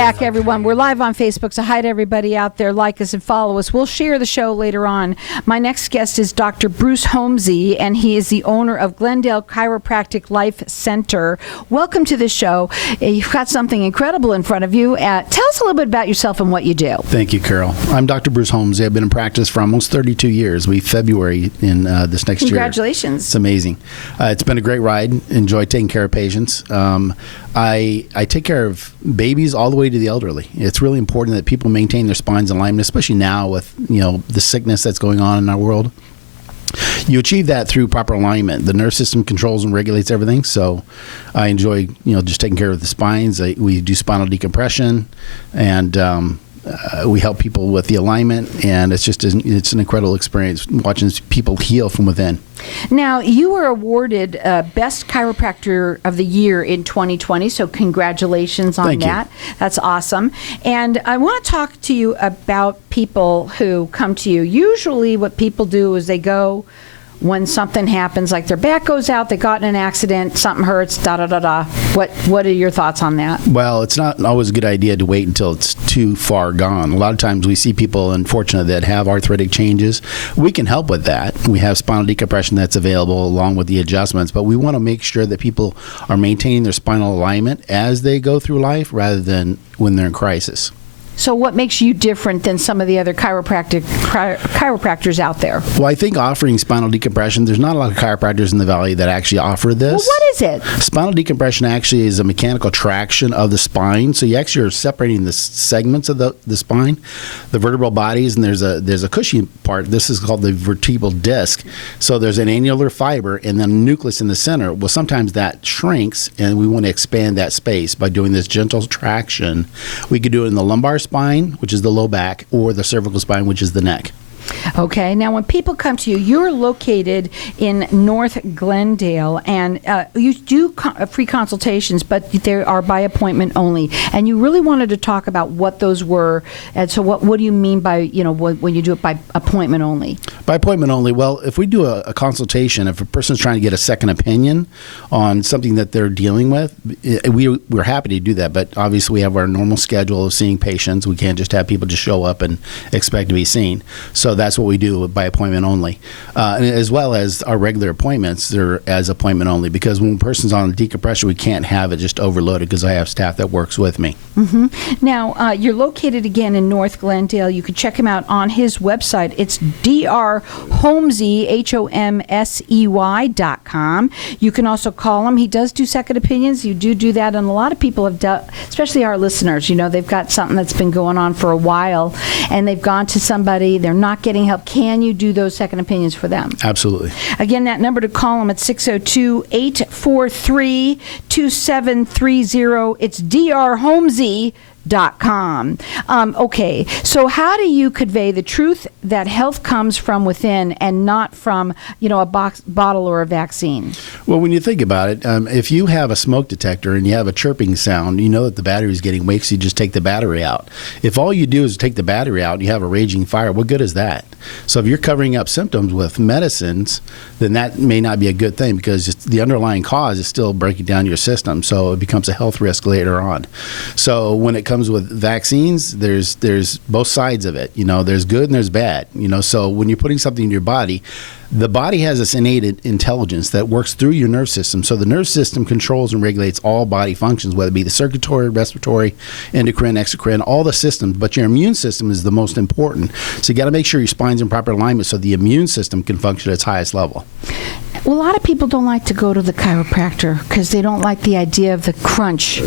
Back, everyone. We're live on Facebook, so hi to everybody out there. Like us and follow us. We'll share the show later on. My next guest is Dr. Bruce Homsey, and he is the owner of Glendale Chiropractic Life Center. Welcome to the show. You've got something incredible in front of you. Tell us a little bit about yourself and what you do. Thank you, Carol. I'm Dr. Bruce Holmes. I've been in practice for almost 32 years. February in this next year. Congratulations. It's amazing. It's been a great ride. Enjoy taking care of patients. I take care of babies all the way to the elderly. It's really important that people maintain their spines in alignment, especially now with the sickness that's going on in our world. You achieve that through proper alignment. The nerve system controls and regulates everything. So I enjoy just taking care of the spines. We do spinal decompression, and we help people with the alignment, and it's an incredible experience watching people heal from within. Now, you were awarded Best Chiropractor of the Year in 2020, so congratulations on that. That's awesome. And I want to talk to you about people who come to you. Usually what people do is they go when something happens, like their back goes out, they got in an accident, something hurts, da-da-da-da. What are your thoughts on that? Well, it's not always a good idea to wait until it's too far gone. A lot of times we see people, unfortunately, that have arthritic changes. We can help with that. We have spinal decompression that's available along with the adjustments, but we want to make sure that people are maintaining their spinal alignment as they go through life rather than when they're in crisis. So what makes you different than some of the other chiropractors out there? Well, I think offering spinal decompression, there's not a lot of chiropractors in the Valley that actually offer this. Well, what is it? Spinal decompression actually is a mechanical traction of the spine. So you actually are separating the segments of the spine, the vertebral bodies, and there's a cushy part. This is called the vertebral disc. So there's an annular fiber and then a nucleus in the center. Well, sometimes that shrinks, and we want to expand that space by doing this gentle traction. We could do it in the lumbar spine, which is the low back, or the cervical spine, which is the neck. Okay. Now, when people come to you, you're located in North Glendale, and you do free consultations, but they are by appointment only. And you really wanted to talk about what those were. And so what do you mean by, when you do it by appointment only? By appointment only, well, if we do a consultation, if a person's trying to get a second opinion on something that they're dealing with, we're happy to do that. But obviously, we have our normal schedule of seeing patients. We can't just have people just show up and expect to be seen. So that's what we do by appointment only. And as well as our regular appointments, they're as appointment only, because when a person's on decompression, we can't have it just overloaded because I have staff that works with me. Mm-hmm. Now, you're located again in North Glendale. You can check him out on his website. It's drhomsey, HOMSEY.com. You can also call him. He does do second opinions. You do that, and a lot of people have done, especially our listeners, they've got something that's been going on for a while, and they've gone to somebody, they're not getting help. Can you do those second opinions for them? Absolutely. Again, that number to call them at 602-843-2730. It's drhomsey.com. Okay, so how do you convey the truth that health comes from within and not from, a bottle or a vaccine? Well, when you think about it, if you have a smoke detector and you have a chirping sound, you know that the battery is getting weak, so you just take the battery out. If all you do is take the battery out and you have a raging fire, what good is that? So if you're covering up symptoms with medicines, then that may not be a good thing, because the underlying cause is still breaking down your system, so it becomes a health risk later on. So when it comes with vaccines, there's both sides of it. There's good and there's bad. So when you're putting something in your body, the body has this innate intelligence that works through your nerve system. So the nerve system controls and regulates all body functions, whether it be the circulatory, respiratory, endocrine, exocrine, all the systems. But your immune system is the most important. So you got to make sure your spine's in proper alignment so the immune system can function at its highest level. Well, a lot of people don't like to go to the chiropractor because they don't like the idea of the crunch.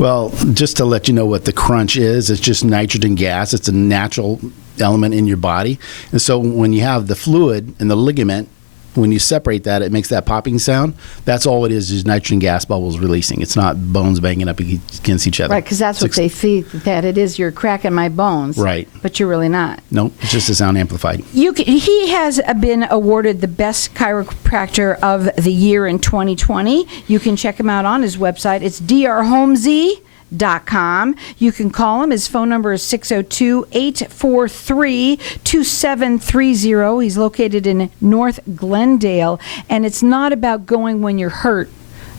Well, just to let you know what the crunch is, it's just nitrogen gas. It's a natural element in your body. And so when you have the fluid and the ligament, when you separate that, it makes that popping sound. That's all it is nitrogen gas bubbles releasing. It's not bones banging up against each other. Right, because that's what they think that it is. You're cracking my bones. Right. But you're really not. No, it's just a sound amplified. He has been awarded the Best Chiropractor of the Year in 2020. You can check him out on his website. It's drhomsey.com. You can call him. His phone number is 602-843-2730. He's located in North Glendale, and it's not about going when you're hurt.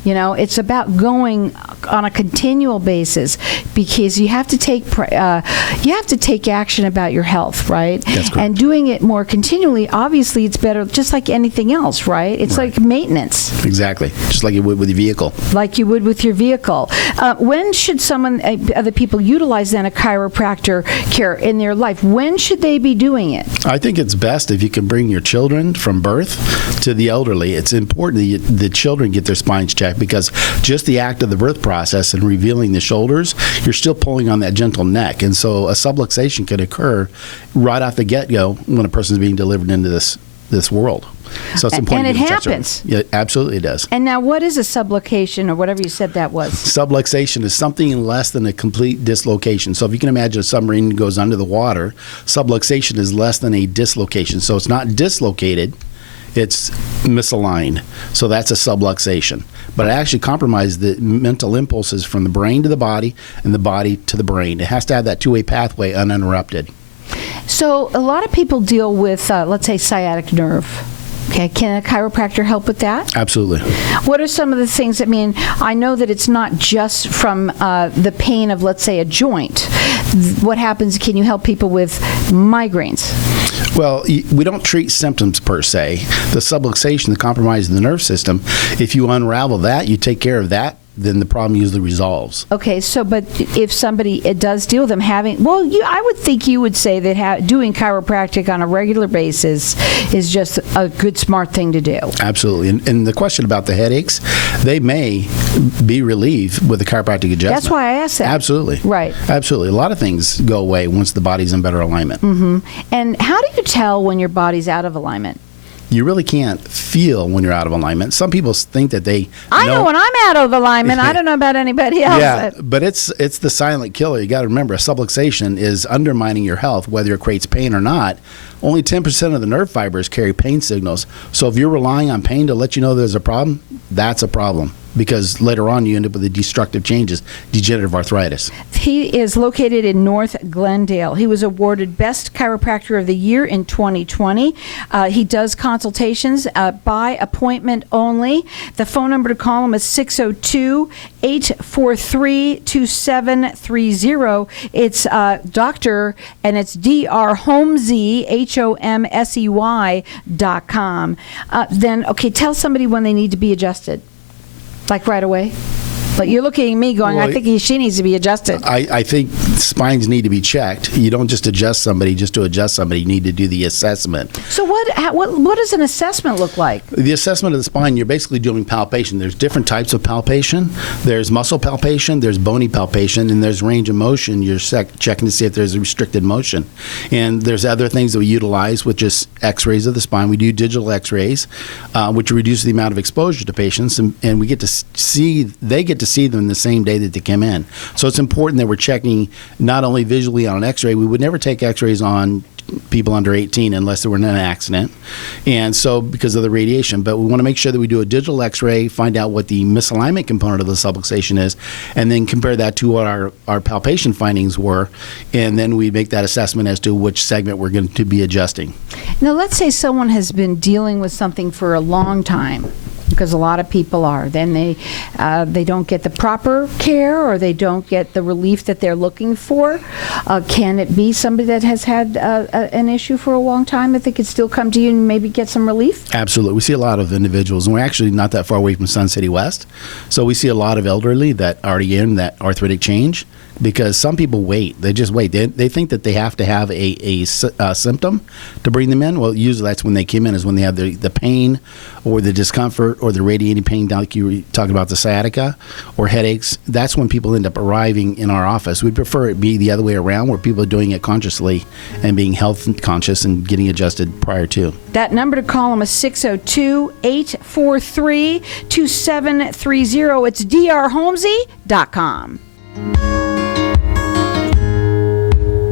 It's about going on a continual basis, because you have to take action about your health, right? That's correct. And doing it more continually, obviously, it's better, just like anything else, right? It's like maintenance. Exactly, just like you would with your vehicle. Like you would with your vehicle. When should other people utilize then a chiropractor care in their life? When should they be doing it? I think it's best if you can bring your children from birth to the elderly. It's important that the children get their spines checked, because just the act of the birth process and revealing the shoulders, you're still pulling on that gentle neck. And so a subluxation can occur right off the get-go when a person is being delivered into this world. So it's important. And it happens. Yeah, absolutely it does. And now, what is a subluxation, or whatever you said that was? Subluxation is something less than a complete dislocation. So if you can imagine a submarine goes under the water, subluxation is less than a dislocation. So it's not dislocated, it's misaligned. So that's a subluxation. But it actually compromises the mental impulses from the brain to the body and the body to the brain. It has to have that two-way pathway uninterrupted. So a lot of people deal with, let's say, sciatic nerve. Okay, can a chiropractor help with that? Absolutely. What are some of the things? I know that it's not just from the pain of, let's say, a joint. What happens? Can you help people with migraines? Well, we don't treat symptoms per se. The subluxation, the compromise of the nerve system, if you unravel that, you take care of that, then the problem usually resolves. Okay, but if somebody it does deal with them I would think you would say that doing chiropractic on a regular basis is just a good, smart thing to do. Absolutely. And the question about the headaches, they may be relieved with a chiropractic adjustment. That's why I asked that. Absolutely. Right. Absolutely. A lot of things go away once the body's in better alignment. Mm-hmm. And how do you tell when your body's out of alignment? You really can't feel when you're out of alignment. Some people think that I know when I'm out of alignment. I don't know about anybody else. Yeah, but it's the silent killer. You got to remember, a subluxation is undermining your health, whether it creates pain or not. Only 10% of the nerve fibers carry pain signals. So if you're relying on pain to let you know there's a problem, that's a problem. Because later on you end up with the destructive changes, degenerative arthritis. He is located in North Glendale. He was awarded Best Chiropractor of the Year in 2020. He does consultations by appointment only. The phone number to call him is 602-843-2730. It's Dr. and it's Dr. Homsey, HOMSEY.com. Tell somebody when they need to be adjusted. Like right away? But you're looking at me going, I think she needs to be adjusted. I think spines need to be checked. You don't just adjust somebody just to adjust somebody. You need to do the assessment. So what does an assessment look like? The assessment of the spine, you're basically doing palpation. There's different types of palpation. There's muscle palpation, there's bony palpation, and there's range of motion. You're checking to see if there's a restricted motion. And there's other things that we utilize, which is x-rays of the spine. We do digital x-rays, which reduce the amount of exposure to patients, and we get to they get to see them the same day that they come in. So it's important that we're checking not only visually on an x-ray. We would never take x-rays on people under 18 unless they were in an accident, and so because of the radiation. But we want to make sure that we do a digital x-ray, find out what the misalignment component of the subluxation is, and then compare that to what our palpation findings were, and then we make that assessment as to which segment we're going to be adjusting. Now let's say someone has been dealing with something for a long time, because a lot of people are. Then they don't get the proper care, or they don't get the relief that they're looking for. Can it be somebody that has had an issue for a long time that they could still come to you and maybe get some relief? Absolutely. We see a lot of individuals, and we're actually not that far away from Sun City West. So we see a lot of elderly that are already in that arthritic change, because some people wait. They just wait. They think that they have to have a symptom to bring them in. Well, usually that's when they came in, is when they have the pain or the discomfort or the radiating pain, like you were talking about, the sciatica, or headaches. That's when people end up arriving in our office. We'd prefer it be the other way around, where people are doing it consciously and being health conscious and getting adjusted prior to. That number to call them is 602-843-2730. It's drhomsey.com.